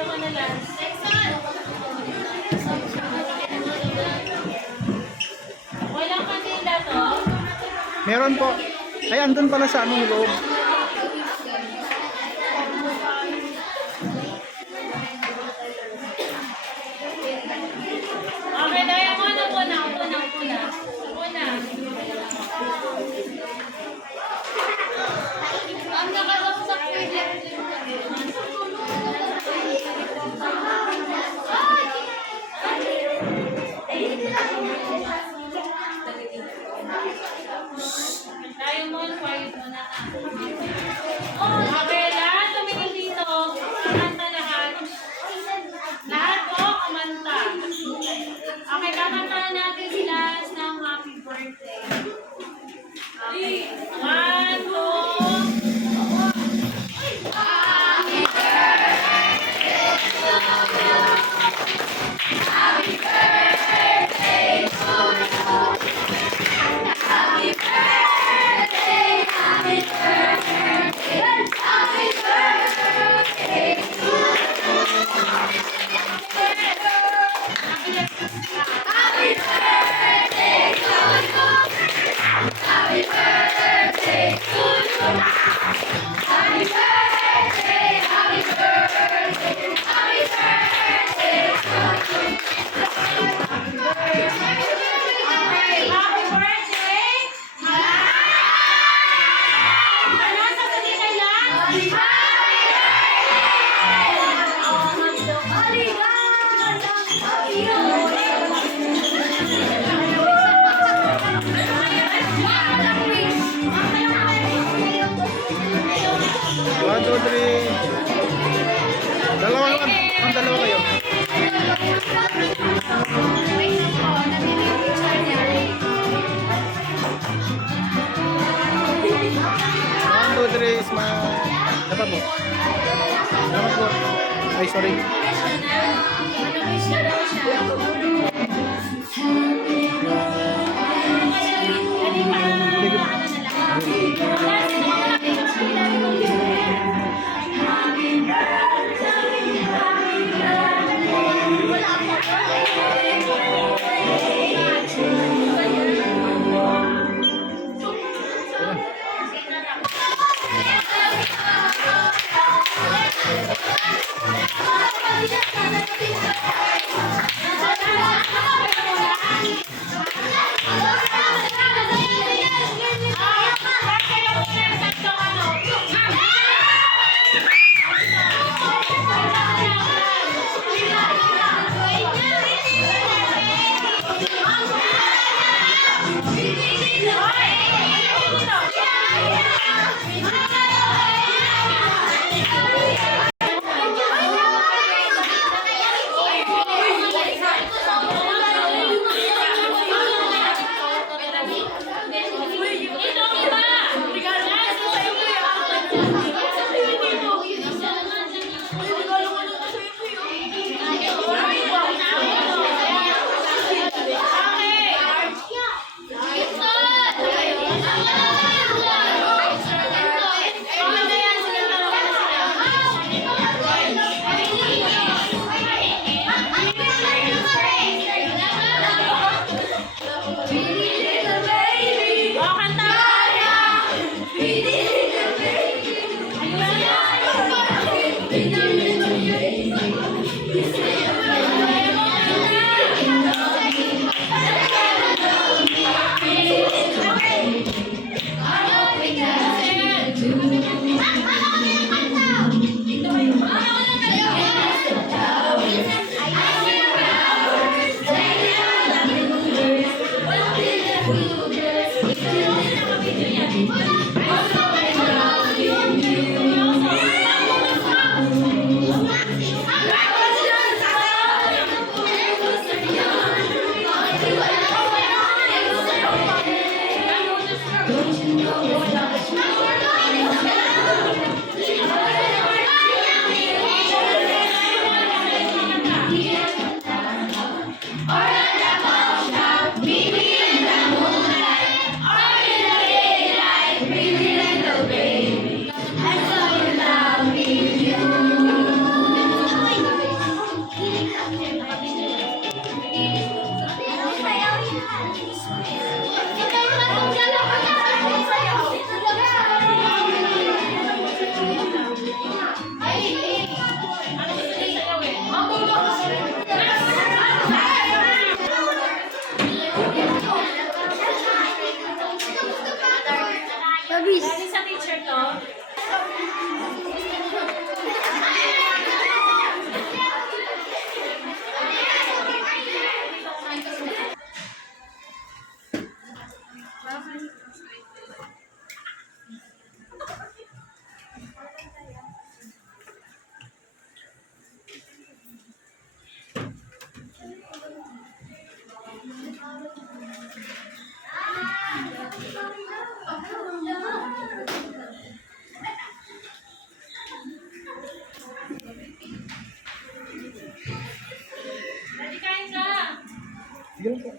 Dito ka na lang. Walang kanila to? Meron po. Ay, andun pala sa anong loob. Okay, dahil muna. Ang nakalaksak ko tayo mo, quiet mo na. Okay, lahat tumingin dito. Kumanta lahat. Lahat po, kumanta. Okay, kakantahan natin sila ng happy birthday. Okay. 1, 2. One, two, three. Dalawa lang. Ang dalawa kayo. One, two, three. Smile. Dapat mo. Dapat mo. Ay, sorry. Sige lang po.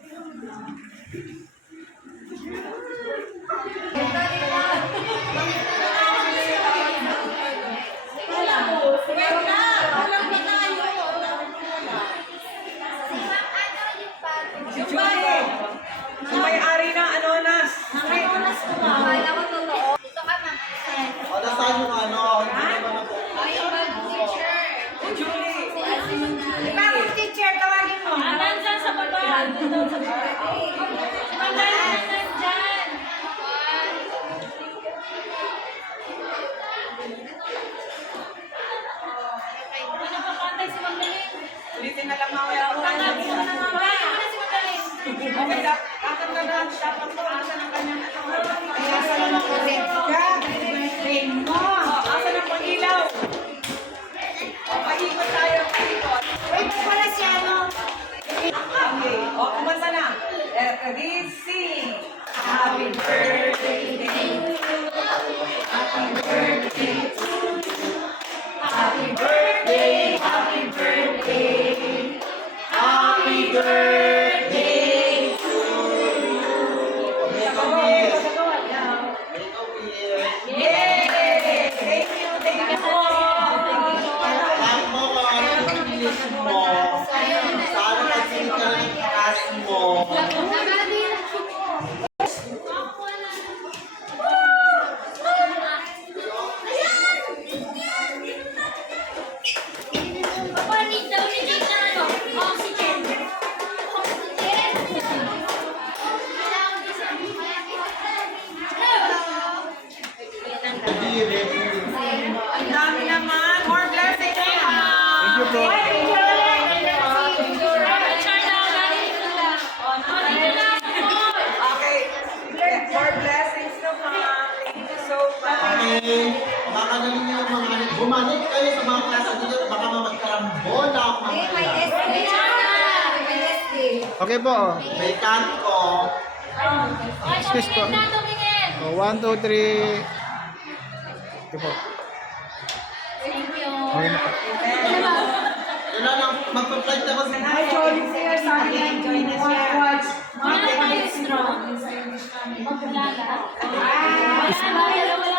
Si Julie, ang may-ari ng Anonas. O, nasaan yung ano? Hindi naman ako. Julie. Bakit teacher, tawagin mo? Nandyan sa baba. Si Magdalene nandyan. Ano pa pantay si Magdalene? Ulitin na lang mamaya ako. Tanggalin mo na nga ba? Si Magdalene. Okay, dapat na lang. Dapat ko. Asan ang kanyang ano? Asan ang kulit ka? Ring mo. Asan ang pag-ilaw? O, paikot tayo. Paikot. Wait, wala siya, no? Okay. O, kumanta na. Ready, sing. Happy birthday to you. Happy birthday to you. Happy birthday, happy birthday. Happy birthday to you. Yay! Thank you, thank you po. Alam mo kung ano yung English mo. Sana kasi ka ng class mo. Papanit daw ni Jake na ano? Oxygen. Oxygen. Hindi, ready. Ang dami naman. More blessings to you. Thank you po. Okay. More blessings to come. Thank you so much. Okay. Baka galing nyo yung mga anak. Bumalik kayo sa mga klase ninyo. Baka mamagkarambola ako mamaya. Okay po. May kanto. Excuse po. Oh, 1, 2, 3. Okay po. Okay na po. Wala lang. Magpa-flight ako sa Hi, Jolie here. Sorry, enjoy na siya. Wala tayo strong. Wala. Wala.